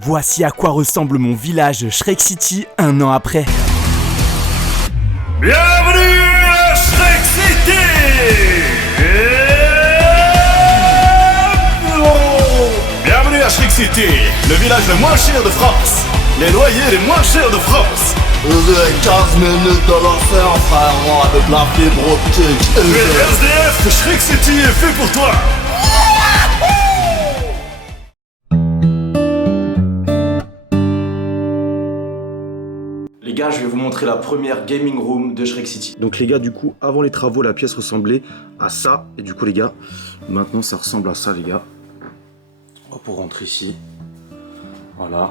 Voici à quoi ressemble mon village Shrek City un an après. Bienvenue à Shrek City. Bienvenue à Shrek City, le village le moins cher de France. Les loyers les moins chers de France. 15 minutes de l'enfer, frère, avec la fibre optique. Mais SDF, Shrek City est fait pour toi. Les gars, je vais vous montrer la première gaming room de Shrek City. Donc les gars, du coup, avant les travaux, la pièce ressemblait à ça. Et du coup, les gars, maintenant ça ressemble à ça, les gars. Hop, on rentre ici. Voilà.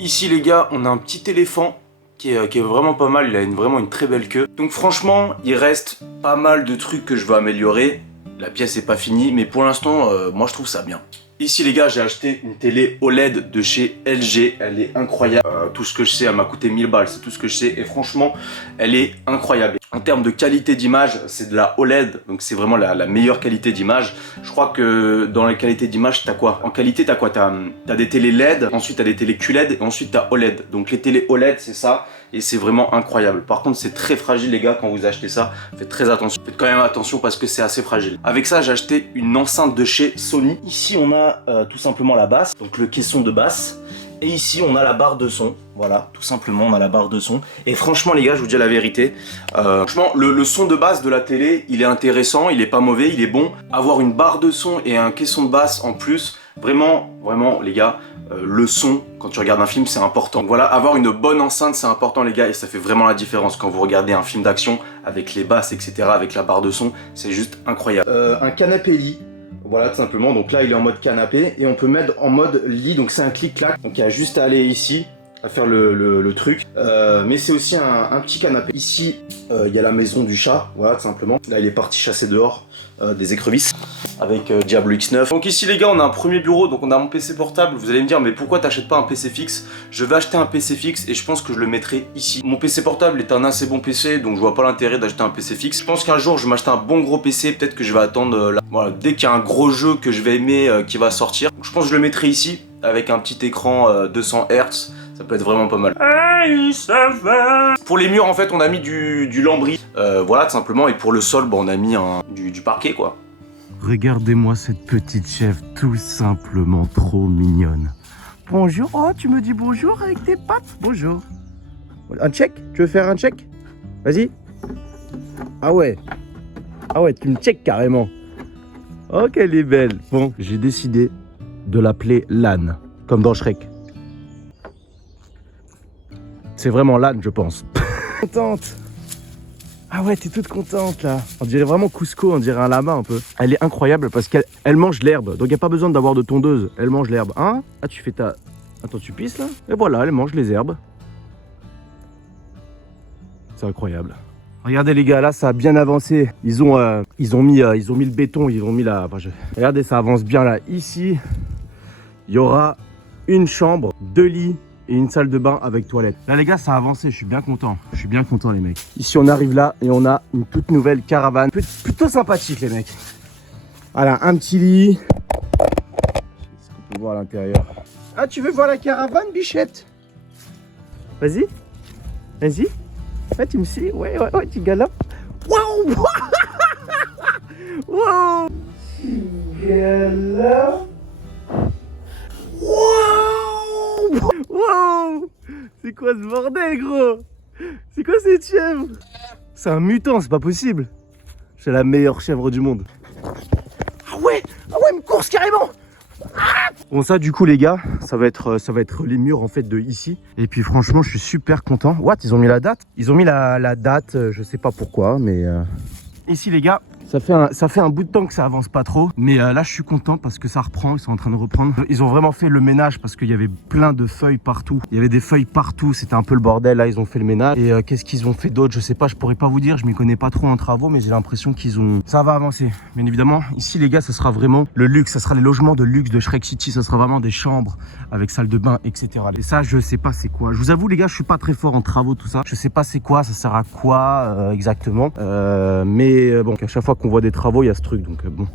Ici, les gars, on a un petit éléphant qui est vraiment pas mal. Il a vraiment une très belle queue. Donc franchement, il reste pas mal de trucs que je veux améliorer. La pièce est pas finie, mais pour l'instant, moi je trouve ça bien. Ici les gars, j'ai acheté une télé OLED de chez LG, elle est incroyable. Tout ce que je sais, elle m'a coûté 1000 balles, c'est tout ce que je sais. Et franchement, elle est incroyable. En termes de qualité d'image, c'est de la OLED, donc c'est vraiment la meilleure qualité d'image. Je crois que dans la qualité d'image, t'as quoi? En qualité, t'as quoi? T'as des télés LED, ensuite t'as des télés QLED, et ensuite t'as OLED. Donc les télés OLED, c'est ça, et c'est vraiment incroyable. Par contre, c'est très fragile les gars, quand vous achetez ça, faites très attention. Faites quand même attention parce que c'est assez fragile. Avec ça, j'ai acheté une enceinte de chez Sony. Ici, on a tout simplement la basse, donc le caisson de basse. Et ici, on a la barre de son. Voilà, tout simplement, on a la barre de son. Et franchement, les gars, je vous dis la vérité. Franchement, le son de basse de la télé, il est intéressant, il est pas mauvais, il est bon. Avoir une barre de son et un caisson de basse en plus, vraiment, les gars, le son, quand tu regardes un film, c'est important. Donc voilà, avoir une bonne enceinte, c'est important, les gars, et ça fait vraiment la différence. Quand vous regardez un film d'action, avec les basses, etc., avec la barre de son, c'est juste incroyable. Un canapé lit. Voilà, tout simplement. Donc là, il est en mode canapé et on peut mettre en mode lit. Donc c'est un clic-clac. Donc il y a juste à aller ici, à faire le truc. Mais c'est aussi un petit canapé. Ici, il y a la maison du chat. Voilà, tout simplement. Là, il est parti chasser dehors des écrevisses avec Diablo X9. Donc ici, les gars, on a un premier bureau. Donc on a mon PC portable. Vous allez me dire, mais pourquoi t'achètes pas un PC fixe? Je vais acheter un PC fixe et je pense que je le mettrai ici. Mon PC portable est un assez bon PC, donc je vois pas l'intérêt d'acheter un PC fixe. Je pense qu'un jour, je vais m'acheter un bon gros PC. Peut-être que je vais attendre voilà, dès qu'il y a un gros jeu que je vais aimer qui va sortir. Donc, je pense que je le mettrai ici avec un petit écran 200 Hz. Ça peut être vraiment pas mal. Hey, ça va. Pour les murs, en fait, on a mis du lambris. Voilà, tout simplement. Et pour le sol, bon, on a mis du parquet, quoi. Regardez-moi cette petite chèvre, tout simplement trop mignonne. Bonjour, oh, tu me dis bonjour avec tes pattes. Bonjour. Un check? Tu veux faire un check? Vas-y. Ah ouais, tu me check carrément. Oh, qu'elle est belle. Bon, j'ai décidé de l'appeler Lan, comme dans Shrek. C'est vraiment Lan, je pense. Contente. Ah ouais, t'es toute contente là. On dirait vraiment Cusco, on dirait un lama un peu. Elle est incroyable parce qu'elle mange l'herbe. Donc il n'y a pas besoin d'avoir de tondeuse. Elle mange l'herbe. Hein? Ah, tu fais ta... Attends, tu pisses là? Et voilà, elle mange les herbes. C'est incroyable. Regardez les gars, là ça a bien avancé. Ils ont mis le béton, ils ont mis la... Enfin, regardez, ça avance bien là. Ici, il y aura une chambre, 2 lits et une salle de bain avec toilette. Là les gars, ça a avancé, je suis bien content. Je suis bien content les mecs. Ici on arrive là et on a une toute nouvelle caravane. Plutôt sympathique les mecs. Voilà, un petit lit. Est-ce qu'on peut voir à l'intérieur? Ah, tu veux voir la caravane, bichette? Vas-y. Vas-y. Ouais, tu me suis. Ouais, tu galopes. Waouh. Waouh. Tu galopes. Waouh. Waouh. C'est quoi ce bordel, gros? C'est quoi cette chèvre? C'est un mutant, c'est pas possible. C'est la meilleure chèvre du monde. Ah ouais, une course carrément. Bon, ça du coup les gars, ça va être les murs en fait de ici. Et puis franchement je suis super content. What, ils ont mis la date? Ils ont mis la date, je sais pas pourquoi, mais ici les gars, ça fait un bout de temps que ça avance pas trop. Mais là je suis content parce que ça reprend, ils sont en train de reprendre. Ils ont vraiment fait le ménage parce qu'il y avait plein de feuilles partout. Il y avait des feuilles partout, c'était un peu le bordel. Là ils ont fait le ménage. Et qu'est-ce qu'ils ont fait d'autre? Je sais pas, je pourrais pas vous dire, je m'y connais pas trop en travaux, mais j'ai l'impression ça va avancer. Bien évidemment, ici les gars, ça sera vraiment le luxe, ça sera les logements de luxe de Shrek City, ça sera vraiment des chambres avec salle de bain, etc. Et ça, je sais pas c'est quoi. Je vous avoue les gars, je suis pas très fort en travaux, tout ça. Je sais pas c'est quoi, ça sert à quoi exactement. Mais bon, à chaque fois qu'on voit des travaux, il y a ce truc, donc bon,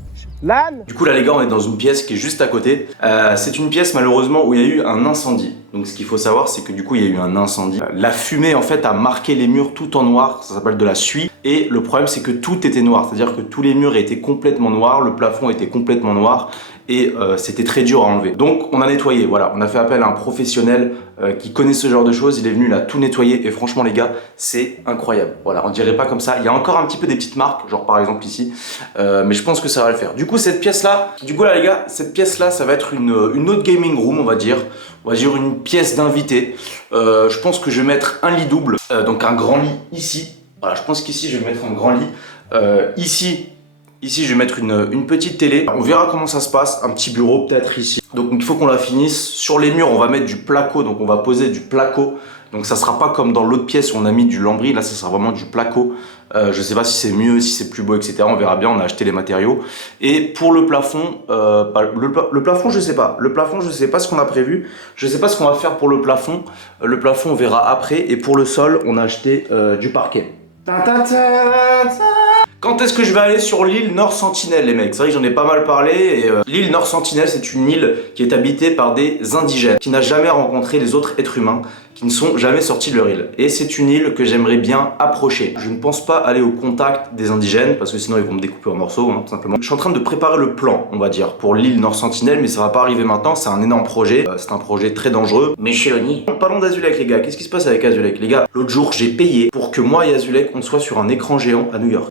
Lan? Du coup là les gars on est dans une pièce qui est juste à côté. C'est une pièce malheureusement où il y a eu un incendie. Donc ce qu'il faut savoir c'est que du coup il y a eu un incendie. La fumée en fait a marqué les murs tout en noir, ça s'appelle de la suie. Et le problème c'est que tout était noir, c'est-à-dire que tous les murs étaient complètement noirs, le plafond était complètement noir. Et c'était très dur à enlever. Donc on a nettoyé, voilà, on a fait appel à un professionnel qui connaît ce genre de choses, il est venu, il a tout nettoyé et franchement les gars, c'est incroyable. Voilà, on dirait pas comme ça, il y a encore un petit peu des petites marques, genre par exemple ici, mais je pense que ça va le faire. Du coup cette pièce là, les gars, cette pièce là, ça va être une autre gaming room on va dire une pièce d'invité. Je pense que je vais mettre un lit double, donc un grand lit ici. Voilà, je pense qu'ici je vais mettre un grand lit, Ici, je vais mettre une petite télé. On verra comment ça se passe. Un petit bureau peut-être ici. Donc, il faut qu'on la finisse. Sur les murs, on va mettre du placo. Donc, on va poser du placo. Donc, ça sera pas comme dans l'autre pièce où on a mis du lambris. Là, ça sera vraiment du placo. Je sais pas si c'est mieux, si c'est plus beau, etc. On verra bien. On a acheté les matériaux. Et pour le plafond, le plafond, je sais pas. Le plafond, je sais pas ce qu'on a prévu. Je sais pas ce qu'on va faire pour le plafond. Le plafond, on verra après. Et pour le sol, on a acheté du parquet. Quand est-ce que je vais aller sur l'île Nord Sentinelle les mecs? C'est vrai que j'en ai pas mal parlé et l'île Nord Sentinelle c'est une île qui est habitée par des indigènes qui n'a jamais rencontré les autres êtres humains, qui ne sont jamais sortis de leur île. Et c'est une île que j'aimerais bien approcher. Je ne pense pas aller au contact des indigènes parce que sinon ils vont me découper en morceaux tout simplement. Je suis en train de préparer le plan on va dire pour l'île Nord Sentinelle mais ça va pas arriver maintenant, c'est un énorme projet, c'est un projet très dangereux. Mais Chélonie. Parlons d'Azulek les gars, qu'est-ce qui se passe avec Azulek les gars? L'autre jour j'ai payé pour que moi et Azulek on soit sur un écran géant à New York.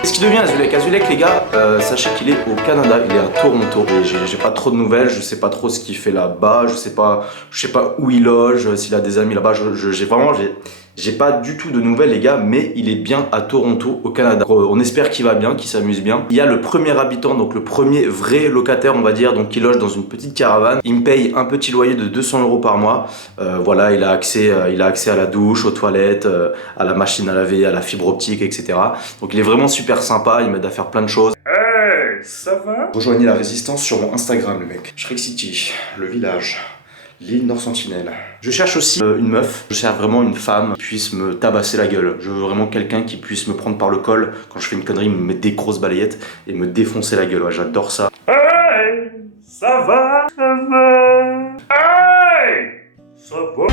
Qu'est-ce qui devient Azulek? Azulek les gars, sachez qu'il est au Canada, il est à Toronto et j'ai pas trop de nouvelles, je sais pas trop ce qu'il fait là-bas, je sais pas où il loge, s'il a des amis là-bas, j'ai pas du tout de nouvelles les gars, mais il est bien à Toronto au Canada. On espère qu'il va bien, qu'il s'amuse bien. Il y a le premier habitant, donc le premier vrai locataire on va dire, donc qui loge dans une petite caravane. Il me paye un petit loyer de 200 € par mois. Voilà, il a accès à la douche, aux toilettes, à la machine à laver, à la fibre optique, etc. Donc il est vraiment super sympa, il m'aide à faire plein de choses. Hey, ça va? Rejoignez la résistance sur mon Instagram les mecs. Shrek City, le village. L'île Nord Sentinelle. Je cherche aussi une meuf, je cherche vraiment une femme qui puisse me tabasser la gueule. Je veux vraiment quelqu'un qui puisse me prendre par le col quand je fais une connerie, me mettre des grosses balayettes et me défoncer la gueule. Ouais, j'adore ça. Hey, ça va? Hey, ça va?